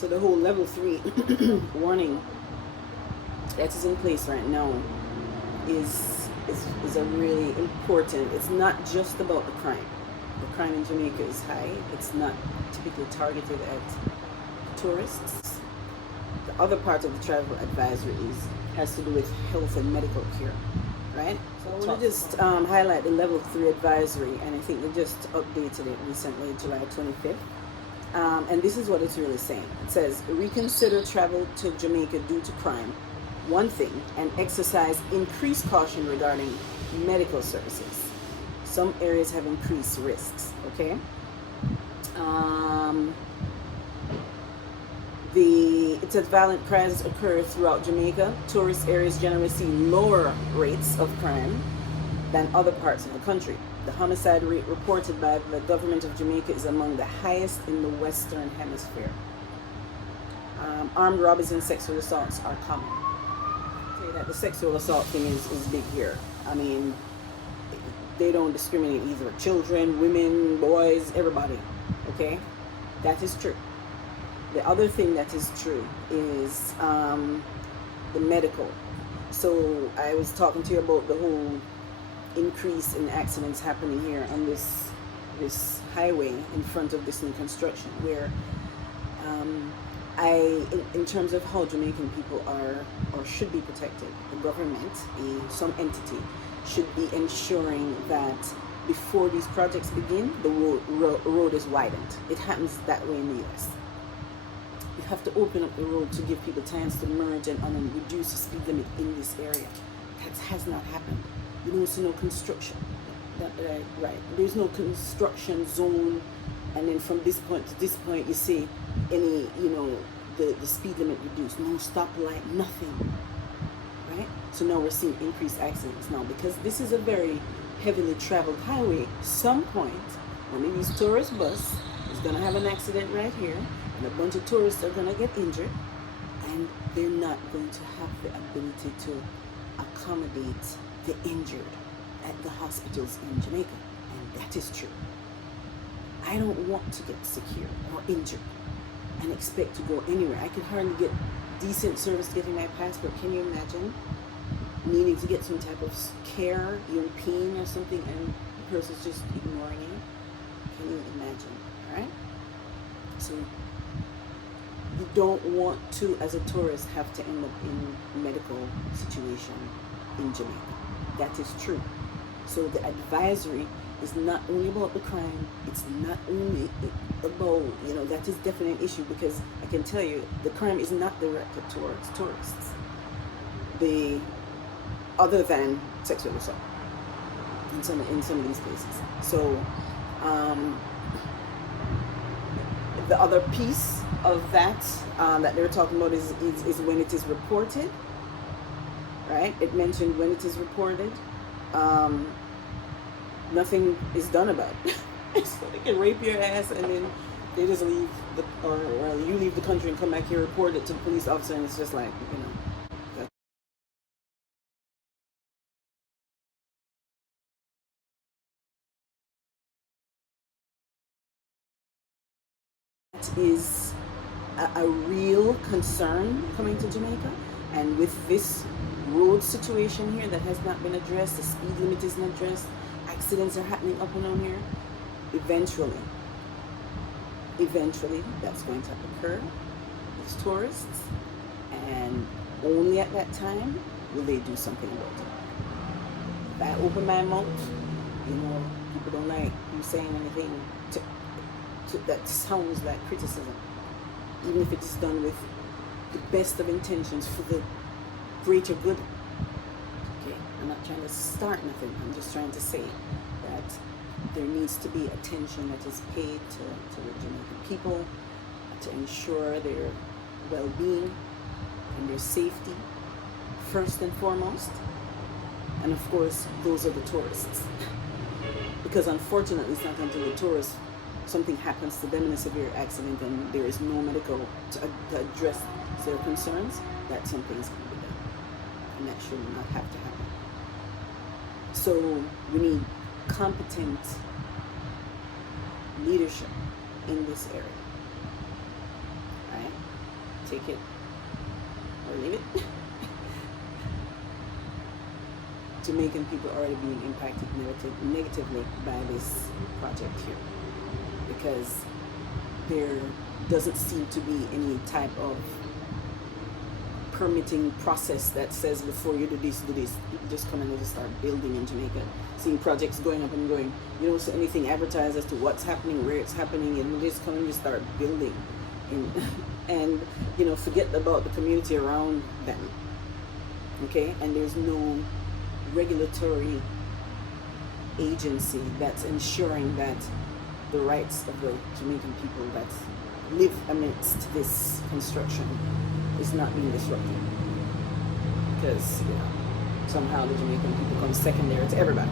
So the whole level 3 warning that is in place right now is a really important. It's not just about the crime. The crime in Jamaica is high. It's not typically targeted at tourists. The other part of the travel advisory has to do with health and medical care, right? So I want to just highlight the level 3 advisory, and I think they just updated it recently, July 25th. And this is what it's really saying. It says, reconsider travel to Jamaica due to crime, one thing, and exercise increased caution regarding medical services. Some areas have increased risks, okay? It says violent crimes occur throughout Jamaica. Tourist areas generally see lower rates of crime than other parts of the country. The homicide rate reported by the government of Jamaica is among the highest in the Western Hemisphere. Armed robberies and sexual assaults are common. I'll tell you that the sexual assault thing is big here. I mean, they don't discriminate either. Children, women, boys, everybody. Okay? That is true. The other thing that is true is the medical. So I was talking to you about the whole increase in accidents happening here on this highway in front of this new construction, where in terms of how Jamaican people are or should be protected, the government, some entity, should be ensuring that before these projects begin, the road is widened. It happens that way in the US. You have to open up the road to give people time to merge and reduce the speed limit in this area. That has not happened. You don't see no construction. Right. There's no construction zone, and then from this point to this point, you see any, the speed limit reduced. No stoplight, nothing. Right? So now we're seeing increased accidents now because this is a very heavily traveled highway. Some point, one of these tourist bus is going to have an accident right here, and a bunch of tourists are going to get injured, and they're not going to have the ability to accommodate the injured at the hospitals in Jamaica. And that is true. I don't want to get secured or injured and expect to go anywhere. I can hardly get decent service getting my passport. Can you imagine needing to get some type of care, you're in pain or something, and the person's just ignoring you? Can you imagine? All right? So you don't want to, as a tourist, have to end up in medical situation in Jamaica. That is true. So the advisory is not only about the crime, it's not only about, that is definitely an issue, because I can tell you the crime is not directed towards tourists, other than sexual assault in some of these cases. So the other piece of that that they're talking about is when it is reported, right? It mentioned when it is reported, nothing is done about it. So they can rape your ass and then they just leave, or you leave the country and come back here, report it to the police officer, and it's just like, that is a real concern coming to Jamaica. And with this road situation here that has not been addressed, the speed limit isn't addressed, accidents are happening up and down here, eventually that's going to occur with tourists, and only at that time will they do something about it. If I open my mouth, people don't like you saying anything that sounds like criticism, even if it's done with the best of intentions for the greater good. Okay, I'm not trying to start nothing. I'm just trying to say that there needs to be attention that is paid to the Jamaican people to ensure their well-being and their safety first and foremost. And of course, those are the tourists. Because unfortunately, it's not until the tourists, something happens to them in a severe accident and there is no medical to address their concerns, that something's going to be done. And that should not have to happen. So we need competent leadership in this area, right? take it or leave it. Jamaican people are already being impacted negatively by this project here, because there doesn't seem to be any type of permitting process that says before you do this, you just come and just start building in Jamaica. Seeing projects going up and going, you don't see anything advertised as to what's happening, where it's happening, and you just come and just start building, and forget about the community around them. Okay, and there's no regulatory agency that's ensuring that the rights of the Jamaican people that live amidst this construction is not being disrupted, because somehow the Jamaican people come secondary to everybody.